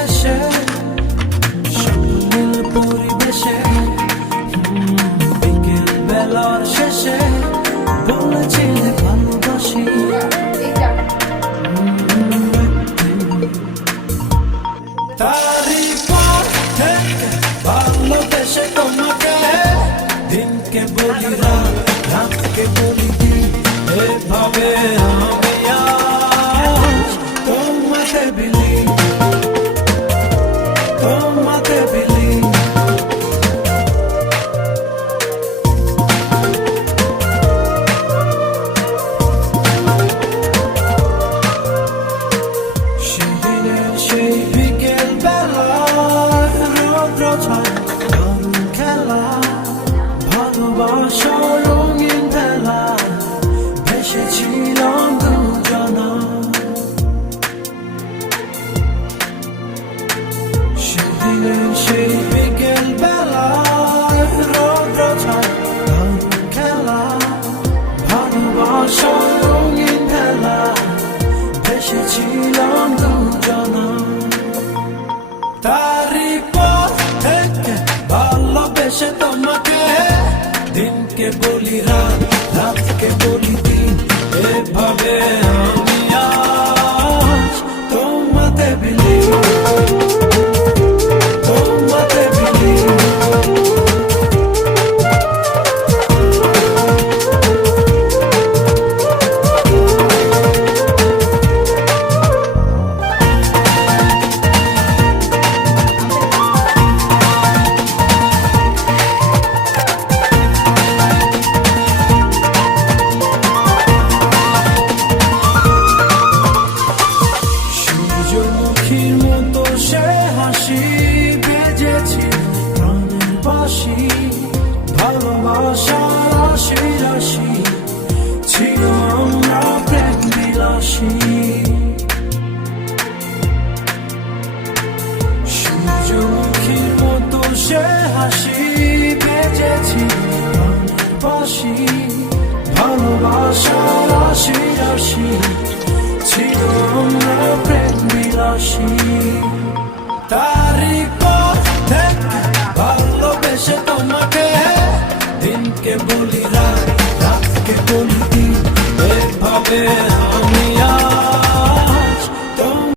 এসে স্বপ্নীল পরিবেশে বিকেল বেলার শেষে বলেছিলে ভালোবাসি। তারই পর থেকে ভালোবেসে তোমাকে দিনকে বলি রাত, রাতকে বলি দিন, এভাবে আমি আজ তোমাতে বিলি, তোমাতে বিলি। সেদিনের সেই বিকেল বেলায় রৌদ্র ছায় দারুণ খেলা, ভালোবাসার রঙিন ভেলা ভেসেছিলাম দুজনা। সেদিনের সেই বিকেল বেলায় রৌদ্র ছায় দারুণ খেলা, ভালোবাসার রঙিন ভেলা ভেসেছিলাম দুজনা। তারই পর থেকে ভালোবেসে তোমাকে দিনকে বলি রাত, রাতকে বলি দিন, এভাবে আমি আজ তোমাতে বিলি, তোমাতে বিলি। সূর্যমুখীর মতো সে হাসি বেজেছি প্রাণের বাসি, ভালোবাসার রাশি রাশি ছিল আমরা প্রেম বিলাসী। সূর্যমুখীর মতো সে হাসি বেজেছি প্রাণের বাসি, ভালোবাসার রাশি রাশি ছিল আমরা প্রেম বিলাসী। তারই পর থেকে ভালোবেসে তোমাকে দিনকে বলি রাত, রাতকে বলি দিন, এভাবে